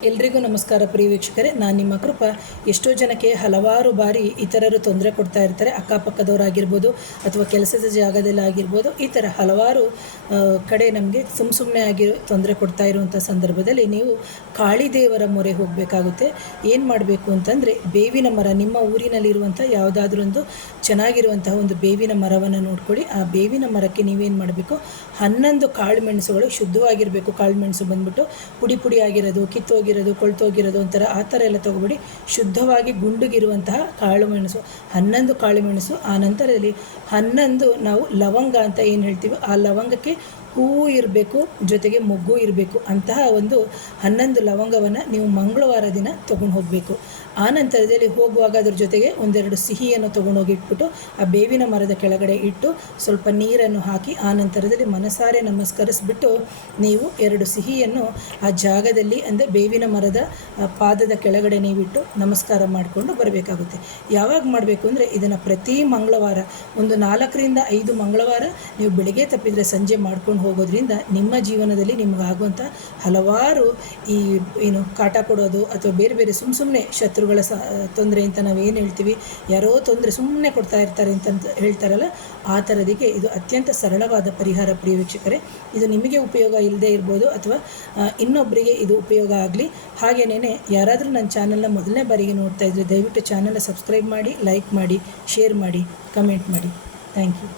ಎಲ್ರಿಗೂ ನಮಸ್ಕಾರ ಪ್ರಿಯ ವೀಕ್ಷಕರೇ, ನಾನು ನಿಮ್ಮ ಕೃಪಾ. ಎಷ್ಟೋ ಜನಕ್ಕೆ ಹಲವಾರು ಬಾರಿ ಇತರರು ತೊಂದರೆ ಕೊಡ್ತಾ ಇರ್ತಾರೆ. ಅಕ್ಕಪಕ್ಕದವರಾಗಿರ್ಬೋದು ಅಥವಾ ಕೆಲಸದ ಜಾಗದಲ್ಲಿ ಆಗಿರ್ಬೋದು, ಈ ಥರ ಹಲವಾರು ಕಡೆ ನಮಗೆ ಸುಮ್ಮನೆ ಆಗಿ ತೊಂದರೆ ಕೊಡ್ತಾ ಇರುವಂಥ ಸಂದರ್ಭದಲ್ಲಿ ನೀವು ಕಾಳಿದೇವರ ಮೊರೆ ಹೋಗಬೇಕಾಗುತ್ತೆ. ಏನು ಮಾಡಬೇಕು ಅಂತಂದರೆ, ಬೇವಿನ ಮರ, ನಿಮ್ಮ ಊರಿನಲ್ಲಿರುವಂಥ ಯಾವುದಾದ್ರೂ ಒಂದು ಚೆನ್ನಾಗಿರುವಂತಹ ಒಂದು ಬೇವಿನ ಮರವನ್ನು ನೋಡ್ಕೊಳ್ಳಿ. ಆ ಬೇವಿನ ಮರಕ್ಕೆ ನೀವೇನು ಮಾಡಬೇಕು, 11 ಕಾಳು ಮೆಣಸುಗಳು, ಶುದ್ಧವಾಗಿರಬೇಕು. ಕಾಳು ಮೆಣಸು ಬಂದ್ಬಿಟ್ಟು ಪುಡಿ ಆಗಿರೋದು, ಕಿತ್ತೋಗಿರೋದು, ಕೊಳ್ತೋಗಿರೋದು ಒಂಥರ ಆ ಥರ ಎಲ್ಲ ತೊಗೊಬೇಡಿ. ಶುದ್ಧವಾಗಿ ಗುಂಡುಗಿರುವಂತಹ ಕಾಳು ಮೆಣಸು, 11 ಕಾಳು ಮೆಣಸು. ಆ ನಂತರದಲ್ಲಿ 11 ನಾವು ಲವಂಗ ಅಂತ ಏನು ಹೇಳ್ತೀವಿ, ಆ ಲವಂಗಕ್ಕೆ ಹೂವು ಇರಬೇಕು, ಜೊತೆಗೆ ಮೊಗ್ಗು ಇರಬೇಕು. ಅಂತಹ ಒಂದು 11 ಲವಂಗವನ್ನು ನೀವು ಮಂಗಳವಾರ ದಿನ ತೊಗೊಂಡು ಹೋಗಬೇಕು. ಆ ನಂತರದಲ್ಲಿ ಹೋಗುವಾಗ ಅದ್ರ ಜೊತೆಗೆ ಒಂದೆರಡು ಸಿಹಿಯನ್ನು ತೊಗೊಂಡೋಗಿ ಇಟ್ಬಿಟ್ಟು ಆ ಬೇವಿನ ಮರದ ಕೆಳಗಡೆ ಇಟ್ಟು ಸ್ವಲ್ಪ ನೀರನ್ನು ಹಾಕಿ, ಆ ನಂತರದಲ್ಲಿ ಮನಸಾರೆ ನಮಸ್ಕರಿಸ್ಬಿಟ್ಟು ನೀವು 2 ಸಿಹಿಯನ್ನು ಆ ಜಾಗದಲ್ಲಿ, ಅಂದರೆ ಬೇವಿನ ಮರದ ಪಾದದ ಕೆಳಗಡೆ ನೀವಿಟ್ಟು ನಮಸ್ಕಾರ ಮಾಡಿಕೊಂಡು ಬರಬೇಕಾಗುತ್ತೆ. ಯಾವಾಗ ಮಾಡಬೇಕು ಅಂದರೆ, ಇದನ್ನು ಪ್ರತಿ ಮಂಗಳವಾರ ಒಂದು 4 ರಿಂದ 5 ಮಂಗಳವಾರ ನೀವು ಬೆಳಗ್ಗೆ ತಪ್ಪಿದರೆ ಸಂಜೆ ಮಾಡ್ಕೊಂಡು ಹೋಗೋದ್ರಿಂದ ನಿಮ್ಮ ಜೀವನದಲ್ಲಿ ನಿಮಗಾಗುವಂಥ ಹಲವಾರು ಈ ಕಾಟ ಕೊಡೋದು ಅಥವಾ ಬೇರೆ ಬೇರೆ ಸುಮ್ಮನೆ ಶತ್ರುಗಳ ತೊಂದರೆ ಅಂತ ನಾವೇನು ಹೇಳ್ತೀವಿ, ಯಾರೋ ತೊಂದರೆ ಸುಮ್ಮನೆ ಕೊಡ್ತಾ ಇರ್ತಾರೆ ಅಂತ ಹೇಳ್ತಾರಲ್ಲ, ಆ ಥರದಿಗೆ ಇದು ಅತ್ಯಂತ ಸರಳವಾದ ಪರಿಹಾರ ಪ್ರಿಯ ವೀಕ್ಷಕರೇ. ಇದು ನಿಮಗೆ ಉಪಯೋಗ ಇಲ್ಲದೆ ಇರ್ಬೋದು ಅಥವಾ ಇನ್ನೊಬ್ಬರಿಗೆ ಇದು ಉಪಯೋಗ ಆಗಲಿ. ಹಾಗೇನೇ ಯಾರಾದರೂ ನನ್ನ ಚಾನಲ್ನ ಮೊದಲನೇ ಬಾರಿಗೆ ನೋಡ್ತಾ ಇದ್ದರೆ ದಯವಿಟ್ಟು ಚಾನಲ್ನ ಸಬ್ಸ್ಕ್ರೈಬ್ ಮಾಡಿ, ಲೈಕ್ ಮಾಡಿ, ಶೇರ್ ಮಾಡಿ, ಕಮೆಂಟ್ ಮಾಡಿ. Thank you.